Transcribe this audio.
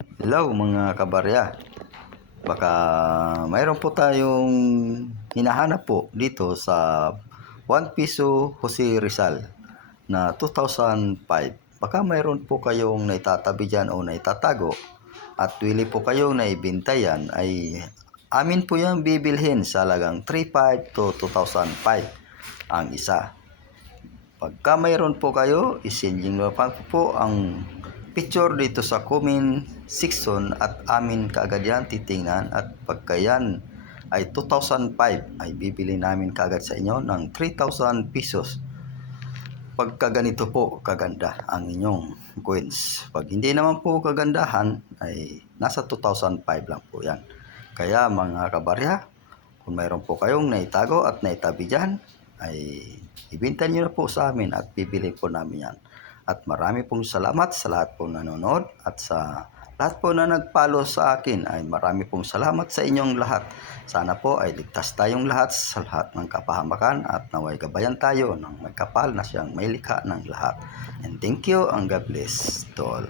Hello mga kabarya. Baka mayroon po tayong hinahanap po dito sa 1 piso Jose Rizal na 2005. Baka mayroon po kayong naitatabi dyan o naitatago at willing po kayong naibenta yan, ay amin po yung bibilhin sa halagang 3,500 to 2,005 ang isa. Pagka mayroon po kayo, isending nyo po ang picture dito sa comment section at amin kaagad yan titingnan, at pagka yan ay 2,005 ay bibili namin kaagad sa inyo ng 3,000 pesos. Pagka ganito po kaganda ang inyong coins. Pag hindi naman po kagandahan ay nasa 2,005 lang po yan. Kaya mga kabarya, kung mayroon po kayong naitago at naitabi dyan, ay ibenta nyo na po sa amin at bibili po namin yan. At marami pong salamat sa lahat po nanonood, at sa lahat po na nag-follow sa akin ay marami pong salamat sa inyong lahat. Sana po ay ligtas tayong lahat sa lahat ng kapahamakan at naway gabayan tayo ng may kapal na siyang may likha ng lahat. And thank you and God bless to all.